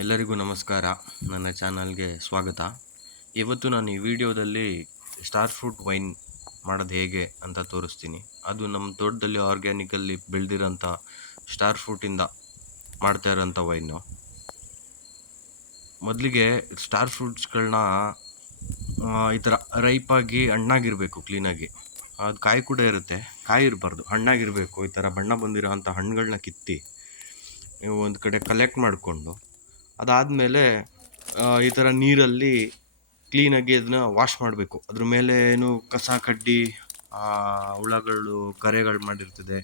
ಎಲ್ಲರಿಗೂ ನಮಸ್ಕಾರ. ನನ್ನ ಚಾನಲ್ಗೆ ಸ್ವಾಗತ. ಇವತ್ತು ನಾನು ಈ ವಿಡಿಯೋದಲ್ಲಿ ಸ್ಟಾರ್ ಫ್ರೂಟ್ ವೈನ್ ಮಾಡೋದು ಹೇಗೆ ಅಂತ ತೋರಿಸ್ತೀನಿ. ಅದು ನಮ್ಮ ತೋಟದಲ್ಲಿ ಆರ್ಗ್ಯಾನಿಕಲ್ಲಿ ಬೆಳೆದಿರೋಂಥ ಸ್ಟಾರ್ ಫ್ರೂಟಿಂದ ಮಾಡ್ತಾ ಇರೋಂಥ ವೈನು. ಮೊದಲಿಗೆ ಸ್ಟಾರ್ ಫ್ರೂಟ್ಸ್ಗಳನ್ನ ಈ ಥರ ರೈಪಾಗಿ ಹಣ್ಣಾಗಿರಬೇಕು, ಕ್ಲೀನಾಗಿ. ಅದು ಕಾಯಿ ಕೂಡ ಇರುತ್ತೆ, ಕಾಯಿ ಇರಬಾರ್ದು, ಹಣ್ಣಾಗಿರಬೇಕು. ಈ ಥರ ಬಣ್ಣ ಬಂದಿರೋ ಅಂಥ ಹಣ್ಣುಗಳನ್ನ ಕಿತ್ತಿ ನೀವು ಒಂದು ಕಡೆ ಕಲೆಕ್ಟ್ ಮಾಡಿಕೊಂಡು, ಅದಾದಮೇಲೆ ಈ ಥರ ನೀರಲ್ಲಿ ಕ್ಲೀನಾಗಿ ಅದನ್ನ ವಾಶ್ ಮಾಡಬೇಕು. ಅದ್ರ ಮೇಲೆ ಏನು ಕಸ ಕಡ್ಡಿ, ಹುಳಗಳು, ಕರೆಗಳು ಮಾಡಿರ್ತದೆ,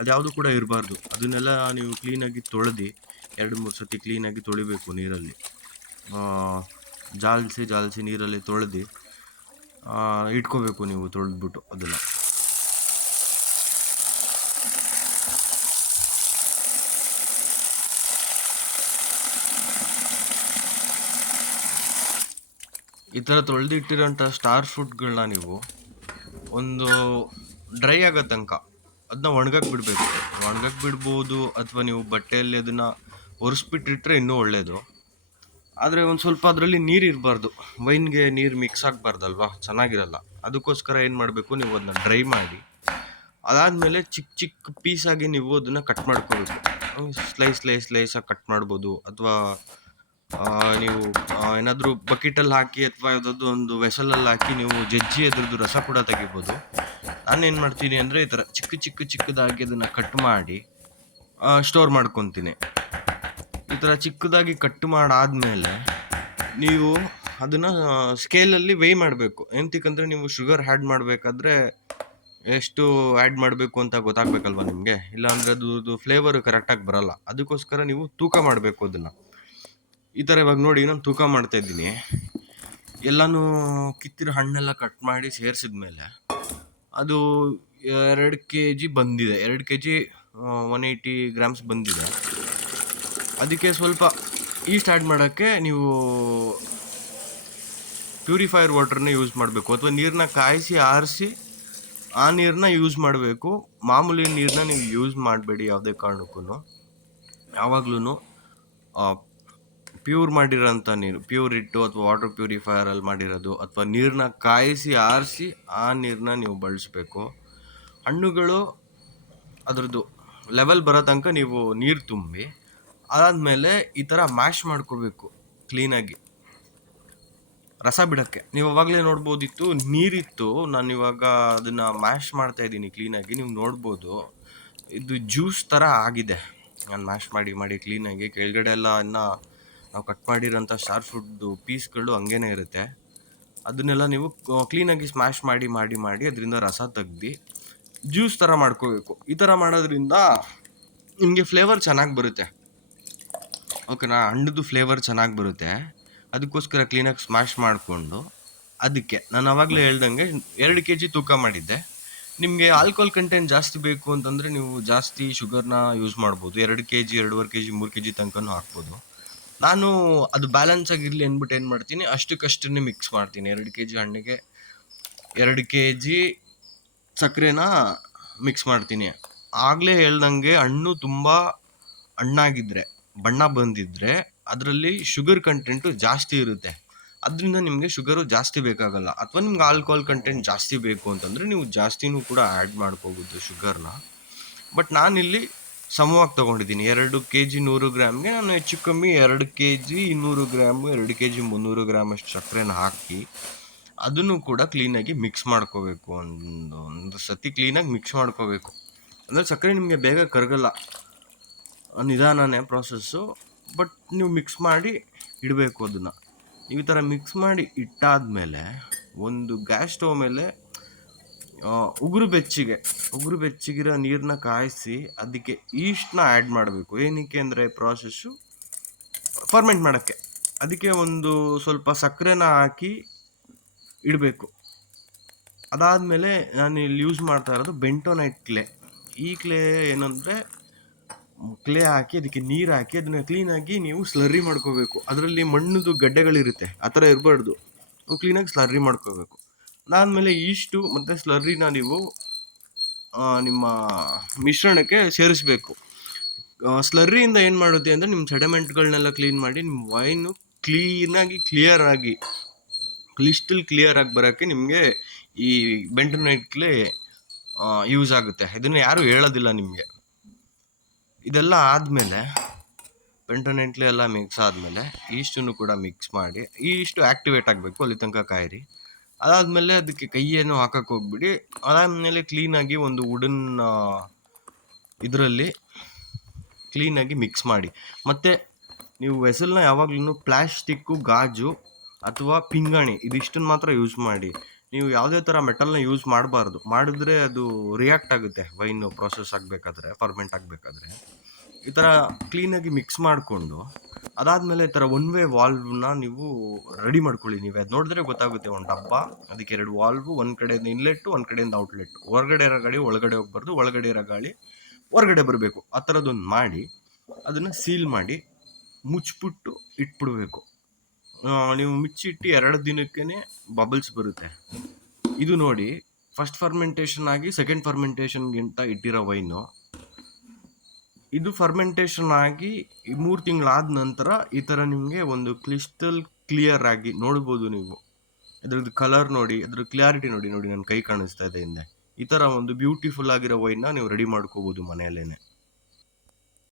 ಅದ್ಯಾವುದು ಕೂಡ ಇರಬಾರ್ದು. ಅದನ್ನೆಲ್ಲ ನೀವು ಕ್ಲೀನಾಗಿ ತೊಳೆದು 2-3 ಸತಿ ಕ್ಲೀನಾಗಿ ತೊಳಿಬೇಕು ನೀರಲ್ಲಿ. ಜಾಲಿಸಿ ನೀರಲ್ಲಿ ತೊಳೆದು ಇಟ್ಕೋಬೇಕು ನೀವು, ತೊಳೆದ್ಬಿಟ್ಟು ಅದನ್ನು. ಈ ಥರ ತೊಳೆದಿಟ್ಟಿರೋಂಥ ಸ್ಟಾರ್ ಫ್ರೂಟ್ಗಳನ್ನ ನೀವು ಒಂದು ಡ್ರೈ ಆಗೋ ತನಕ ಅದನ್ನ ಒಣಗಕ್ಕೆ ಬಿಡಬೇಕು. ಒಣಗಕ್ಕೆ ಬಿಡ್ಬೋದು, ಅಥವಾ ನೀವು ಬಟ್ಟೆಯಲ್ಲಿ ಅದನ್ನು ಒರೆಸ್ಬಿಟ್ಟಿಟ್ರೆ ಇನ್ನೂ ಒಳ್ಳೆಯದು. ಆದರೆ ಒಂದು ಸ್ವಲ್ಪ ಅದರಲ್ಲಿ ನೀರು ಇರಬಾರ್ದು, ವೈನ್ಗೆ ನೀರು ಮಿಕ್ಸ್ ಆಗಬಾರ್ದಲ್ವಾ, ಚೆನ್ನಾಗಿರಲ್ಲ. ಅದಕ್ಕೋಸ್ಕರ ಏನು ಮಾಡಬೇಕು, ನೀವು ಅದನ್ನ ಡ್ರೈ ಮಾಡಿ ಅದಾದಮೇಲೆ ಚಿಕ್ಕ ಚಿಕ್ಕ ಪೀಸಾಗಿ ನೀವು ಅದನ್ನು ಕಟ್ ಮಾಡ್ಕೋಬೇಕು. ಸ್ಲೈಸಾಗಿ ಕಟ್ ಮಾಡ್ಬೋದು, ಅಥವಾ ನೀವು ಏನಾದರೂ ಬಕೆಟಲ್ಲಿ ಹಾಕಿ ಅಥವಾ ಯಾವುದಾದ್ರು ಒಂದು ವೆಸಲಲ್ಲಿ ಹಾಕಿ ನೀವು ಜಜ್ಜಿ ಅದ್ರದ್ದು ರಸ ಕೂಡ ತೆಗಿಬೋದು. ನಾನೇನು ಮಾಡ್ತೀನಿ ಅಂದರೆ ಈ ಥರ ಚಿಕ್ಕದಾಗಿ ಅದನ್ನು ಕಟ್ ಮಾಡಿ ಸ್ಟೋರ್ ಮಾಡ್ಕೊತೀನಿ. ಈ ಥರ ಚಿಕ್ಕದಾಗಿ ಕಟ್ ಮಾಡಾದ್ಮೇಲೆ ನೀವು ಅದನ್ನು ಸ್ಕೇಲಲ್ಲಿ ವೇಯ್ ಮಾಡಬೇಕು. ಎಂತಕ್ಕಂದರೆ ನೀವು ಶುಗರ್ ಆ್ಯಡ್ ಮಾಡಬೇಕಾದ್ರೆ ಎಷ್ಟು ಆ್ಯಡ್ ಮಾಡಬೇಕು ಅಂತ ಗೊತ್ತಾಗಬೇಕಲ್ವ ನಿಮಗೆ, ಇಲ್ಲಾಂದರೆ ಅದು ಫ್ಲೇವರು ಕರೆಕ್ಟಾಗಿ ಬರಲ್ಲ. ಅದಕ್ಕೋಸ್ಕರ ನೀವು ತೂಕ ಮಾಡಬೇಕು ಅದನ್ನು. ಈ ಥರ ಇವಾಗ ನೋಡಿ, ನಾನು ತೂಕ ಮಾಡ್ತಾ ಇದ್ದೀನಿ. ಎಲ್ಲನೂ ಕಿತ್ತಿರೋ ಹಣ್ಣೆಲ್ಲ ಕಟ್ ಮಾಡಿ ಸೇರಿಸಿದ್ಮೇಲೆ ಅದು 2 kg ಬಂದಿದೆ. 2 kg 180 ಗ್ರಾಮ್ಸ್ ಬಂದಿದೆ. ಅದಕ್ಕೆ ಸ್ವಲ್ಪ ಈಸ್ಟ್ ಆ್ಯಡ್ ಮಾಡೋಕ್ಕೆ ನೀವು ಪ್ಯೂರಿಫೈಯರ್ ವಾಟರ್ನ ಯೂಸ್ ಮಾಡಬೇಕು, ಅಥವಾ ನೀರನ್ನ ಕಾಯಿಸಿ ಆರಿಸಿ ಆ ನೀರನ್ನ ಯೂಸ್ ಮಾಡಬೇಕು. ಮಾಮೂಲಿ ನೀರನ್ನ ನೀವು ಯೂಸ್ ಮಾಡಬೇಡಿ ಯಾವುದೇ ಕಾರಣಕ್ಕೂ. ಯಾವಾಗ್ಲೂ ಪ್ಯೂರ್ ಮಾಡಿರೋಂಥ ನೀರು, ಪ್ಯೂರ್ ಇಟ್ಟು ಅಥವಾ ವಾಟರ್ ಪ್ಯೂರಿಫೈಯರಲ್ಲಿ ಮಾಡಿರೋದು, ಅಥವಾ ನೀರನ್ನ ಕಾಯಿಸಿ ಆರಿಸಿ ಆ ನೀರನ್ನ ನೀವು ಬಳಸಬೇಕು. ಹಣ್ಣುಗಳು ಅದರದ್ದು ಲೆವೆಲ್ ಬರೋ ತನಕ ನೀವು ನೀರು ತುಂಬಿ, ಅದಾದಮೇಲೆ ಈ ಥರ ಮ್ಯಾಶ್ ಮಾಡ್ಕೋಬೇಕು ಕ್ಲೀನಾಗಿ, ರಸ ಬಿಡೋಕ್ಕೆ. ನೀವು ಅವಾಗಲೇ ನೋಡ್ಬೋದಿತ್ತು, ನೀರಿತ್ತು. ನಾನು ಇವಾಗ ಅದನ್ನು ಮ್ಯಾಶ್ ಮಾಡ್ತಾ ಇದ್ದೀನಿ ಕ್ಲೀನಾಗಿ, ನೀವು ನೋಡ್ಬೋದು ಇದು ಜ್ಯೂಸ್ ಥರ ಆಗಿದೆ. ನಾನು ಮ್ಯಾಶ್ ಮಾಡಿ ಕ್ಲೀನಾಗಿ, ಕೆಳಗಡೆ ಎಲ್ಲ ನಾವು ಕಟ್ ಮಾಡಿರೋಂಥ ಸ್ಟಾರ್ ಫ್ರೂಟ್ದು ಪೀಸ್ಗಳು ಹಂಗೇನೆ ಇರುತ್ತೆ. ಅದನ್ನೆಲ್ಲ ನೀವು ಕ್ಲೀನಾಗಿ ಸ್ಮ್ಯಾಶ್ ಮಾಡಿ ಅದರಿಂದ ರಸ ತೆಗ್ದು ಜ್ಯೂಸ್ ಥರ ಮಾಡ್ಕೋಬೇಕು. ಈ ಥರ ಮಾಡೋದ್ರಿಂದ ನಿಮಗೆ ಫ್ಲೇವರ್ ಚೆನ್ನಾಗಿ ಬರುತ್ತೆ, ಓಕೆನಾ? ಹಣ್ಣದು ಫ್ಲೇವರ್ ಚೆನ್ನಾಗಿ ಬರುತ್ತೆ. ಅದಕ್ಕೋಸ್ಕರ ಕ್ಲೀನಾಗಿ ಸ್ಮ್ಯಾಶ್ ಮಾಡಿಕೊಂಡು, ಅದಕ್ಕೆ ನಾನು ಆವಾಗಲೇ ಹೇಳ್ದಂಗೆ 2 kg ತೂಕ ಮಾಡಿದ್ದೆ. ನಿಮಗೆ ಆಲ್ಕೋಹಾಲ್ ಕಂಟೆಂಟ್ ಜಾಸ್ತಿ ಬೇಕು ಅಂತಂದರೆ ನೀವು ಜಾಸ್ತಿ ಶುಗರ್ನ ಯೂಸ್ ಮಾಡ್ಬೋದು. 2 kg, 2.5 kg, 3 kg ತನಕನೂ ಹಾಕ್ಬೋದು. ನಾನು ಅದು ಬ್ಯಾಲೆನ್ಸ್ ಆಗಿರಲಿ ಅಂದ್ಬಿಟ್ಟು ಏನು ಮಾಡ್ತೀನಿ, ಅಷ್ಟಕ್ಕಷ್ಟನ್ನೇ ಮಿಕ್ಸ್ ಮಾಡ್ತೀನಿ. 2 kg ಹಣ್ಣಿಗೆ 2 kg ಸಕ್ಕರೆನ ಮಿಕ್ಸ್ ಮಾಡ್ತೀನಿ. ಆಗಲೇ ಹೇಳ್ದಂಗೆ ಹಣ್ಣು ತುಂಬ ಹಣ್ಣಾಗಿದ್ದರೆ, ಬಣ್ಣ ಬಂದಿದ್ದರೆ ಅದರಲ್ಲಿ ಶುಗರ್ ಕಂಟೆಂಟು ಜಾಸ್ತಿ ಇರುತ್ತೆ. ಅದರಿಂದ ನಿಮಗೆ ಶುಗರು ಜಾಸ್ತಿ ಬೇಕಾಗಲ್ಲ. ಅಥವಾ ನಿಮ್ಗೆ ಆಲ್ಕೋಹಾಲ್ ಕಂಟೆಂಟ್ ಜಾಸ್ತಿ ಬೇಕು ಅಂತಂದರೆ ನೀವು ಜಾಸ್ತಿನೂ ಕೂಡ ಆ್ಯಡ್ ಮಾಡ್ಕೋಬೋದು ಶುಗರ್ನ. ಬಟ್ ನಾನಿಲ್ಲಿ ಸಮವಾಗಿ ತೊಗೊಂಡಿದ್ದೀನಿ. 2 kg 100 ಗ್ರಾಮ್ಗೆ ನಾನು ಹೆಚ್ಚು ಕಮ್ಮಿ 2 kg 200 ಗ್ರಾಮು, 2 kg 300 ಗ್ರಾಮ್ ಅಷ್ಟು ಸಕ್ಕರೆನ ಹಾಕಿ ಅದನ್ನು ಕೂಡ ಕ್ಲೀನಾಗಿ ಮಿಕ್ಸ್ ಮಾಡ್ಕೋಬೇಕು. ಒಂದು ಸತಿ ಕ್ಲೀನಾಗಿ ಮಿಕ್ಸ್ ಮಾಡ್ಕೋಬೇಕು. ಅಂದರೆ ಸಕ್ಕರೆ ನಿಮಗೆ ಬೇಗ ಕರಗಲ್ಲ, ನಿಧಾನನೇ ಪ್ರಾಸೆಸ್ಸು. ಬಟ್ ನೀವು ಮಿಕ್ಸ್ ಮಾಡಿ ಇಡಬೇಕು ಅದನ್ನು. ಈ ಥರ ಮಿಕ್ಸ್ ಮಾಡಿ ಇಟ್ಟಾದಮೇಲೆ ಒಂದು ಗ್ಯಾಸ್ ಸ್ಟವ್ ಮೇಲೆ ಉಗುರು ಬೆಚ್ಚಗಿರೋ ನೀರನ್ನ ಕಾಯಿಸಿ ಅದಕ್ಕೆ ಈಸ್ಟ್ನ ಆ್ಯಡ್ ಮಾಡಬೇಕು. ಏನಕ್ಕೆ ಅಂದರೆ ಪ್ರಾಸೆಸ್ಸು ಫರ್ಮೆಂಟ್ ಮಾಡೋಕ್ಕೆ. ಅದಕ್ಕೆ ಒಂದು ಸ್ವಲ್ಪ ಸಕ್ಕರೆನ ಹಾಕಿ ಇಡಬೇಕು. ಅದಾದಮೇಲೆ ನಾನು ಇಲ್ಲಿ ಯೂಸ್ ಮಾಡ್ತಾ ಇರೋದು ಬೆಂಟೋನೈಟ್ ಕ್ಲೇ. ಈ ಕ್ಲೇ ಏನಂದರೆ, ಕ್ಲೇ ಹಾಕಿ ಅದಕ್ಕೆ ನೀರು ಹಾಕಿ ಅದನ್ನು ಕ್ಲೀನಾಗಿ ನೀವು ಸ್ಲರ್ರಿ ಮಾಡ್ಕೋಬೇಕು. ಅದರಲ್ಲಿ ಮಣ್ಣದು ಗಡ್ಡೆಗಳಿರುತ್ತೆ, ಆ ಥರ ಇರಬಾರ್ದು. ಕ್ಲೀನಾಗಿ ಸ್ಲರ್ರಿ ಮಾಡ್ಕೋಬೇಕು. ಅದಾದಮೇಲೆ ಈಸ್ಟು ಮತ್ತು ಸ್ಲರ್ರಿನ ನೀವು ನಿಮ್ಮ ಮಿಶ್ರಣಕ್ಕೆ ಸೇರಿಸಬೇಕು. ಸ್ಲರ್ರಿಯಿಂದ ಏನು ಮಾಡುತ್ತೆ ಅಂದರೆ ನಿಮ್ಮ ಸೆಡಮೆಂಟ್ಗಳನ್ನೆಲ್ಲ ಕ್ಲೀನ್ ಮಾಡಿ ನಿಮ್ಮ ವೈನು ಕ್ಲೀನಾಗಿ ಕ್ಲಿಯರ್ ಆಗಿ ಕ್ಲಿಯರ್ ಆಗಿ ಬರೋಕ್ಕೆ ನಿಮಗೆ ಈ ಬೆಂಟೋನೈಟ್ಲೆ ಯೂಸ್ ಆಗುತ್ತೆ. ಇದನ್ನು ಯಾರೂ ಹೇಳೋದಿಲ್ಲ ನಿಮಗೆ. ಇದೆಲ್ಲ ಆದಮೇಲೆ ಬೆಂಟೋನೈಟ್ಲೆ ಎಲ್ಲ ಮಿಕ್ಸ್ ಆದಮೇಲೆ ಈಸ್ಟನ್ನು ಕೂಡ ಮಿಕ್ಸ್ ಮಾಡಿ, ಈಸ್ಟು ಆ್ಯಕ್ಟಿವೇಟ್ ಆಗಬೇಕು, ಅಲ್ಲಿ ತನಕ ಕಾಯಿರಿ. ಅದಾದಮೇಲೆ ಅದಕ್ಕೆ ಕೈಯನ್ನು ಹಾಕಕ್ಕೆ ಹೋಗ್ಬಿಡಿ. ಅದಾದಮೇಲೆ ಕ್ಲೀನಾಗಿ ಒಂದು ವುಡನ್ ಇದರಲ್ಲಿ ಕ್ಲೀನಾಗಿ ಮಿಕ್ಸ್ ಮಾಡಿ. ಮತ್ತು ನೀವು ವೆಸಲ್ನ ಯಾವಾಗಲೂ ಪ್ಲಾಸ್ಟಿಕ್ಕು, ಗಾಜು ಅಥವಾ ಪಿಂಗಾಣಿ ಇದಿಷ್ಟನ್ನು ಮಾತ್ರ ಯೂಸ್ ಮಾಡಿ. ನೀವು ಯಾವುದೇ ಥರ ಮೆಟಲ್ನ ಯೂಸ್ ಮಾಡಬಾರ್ದು. ಮಾಡಿದ್ರೆ ಅದು ರಿಯಾಕ್ಟ್ ಆಗುತ್ತೆ ವೈನು ಪ್ರೊಸೆಸ್ ಆಗಬೇಕಾದ್ರೆ, ಫರ್ಮೆಂಟ್ ಆಗಬೇಕಾದ್ರೆ. ಈ ಥರ ಕ್ಲೀನಾಗಿ ಮಿಕ್ಸ್ ಮಾಡಿಕೊಂಡು ಅದಾದಮೇಲೆ ಈ ಥರ ಒನ್ ವೇ ವಾಲ್ವ್ನ ನೀವು ರೆಡಿ ಮಾಡ್ಕೊಳ್ಳಿ. ನೀವು ಅದು ನೋಡಿದ್ರೆ ಗೊತ್ತಾಗುತ್ತೆ. ಒಂದು ಡಬ್ಬ, ಅದಕ್ಕೆ 2 ವಾಲ್ವು, ಒಂದು ಕಡೆಯಿಂದ ಇನ್ಲೆಟ್ಟು, ಒಂದು ಕಡೆಯಿಂದ ಔಟ್ಲೆಟ್. ಹೊರಗಡೆ ಇರೋ ಗಾಳಿ ಒಳಗಡೆ ಹೋಗ್ಬಾರ್ದು, ಒಳಗಡೆ ಇರೋ ಗಾಳಿ ಹೊರಗಡೆ ಬರಬೇಕು. ಆ ಥರದ್ದೊಂದು ಮಾಡಿ ಅದನ್ನು ಸೀಲ್ ಮಾಡಿ ಮುಚ್ಚಿಬಿಟ್ಟು ಇಟ್ಬಿಡ್ಬೇಕು. ನೀವು ಮುಚ್ಚಿಟ್ಟು 2 ದಿನಕ್ಕೇ ಬಬಲ್ಸ್ ಬರುತ್ತೆ. ಇದು ನೋಡಿ, ಫಸ್ಟ್ ಫರ್ಮೆಂಟೇಷನ್ ಆಗಿ ಸೆಕೆಂಡ್ ಫರ್ಮೆಂಟೇಷನ್ಗಿಂತ ಇಟ್ಟಿರೋ ವೈನು, ಇದು ಫರ್ಮೆಂಟೇಷನ್ ಆಗಿ 3 ತಿಂಗಳಾದ ನಂತರ ಈ ಥರ ನಿಮಗೆ ಒಂದು ಕ್ಲಿಸ್ಟಲ್ ಕ್ಲಿಯರ್ ಆಗಿ ನೋಡ್ಬೋದು. ನೀವು ಇದ್ರದ್ದು ಕಲರ್ ನೋಡಿ, ಅದ್ರ ಕ್ಲಿಯಾರಿಟಿ ನೋಡಿ. ನನ್ನ ಕೈ ಕಾಣಿಸ್ತಾ ಇದೆ ಹಿಂದೆ. ಈ ಥರ ಒಂದು ಬ್ಯೂಟಿಫುಲ್ ಆಗಿರೋ ವೈನ್ನ ನೀವು ರೆಡಿ ಮಾಡ್ಕೋಬೋದು ಮನೆಯಲ್ಲೇ.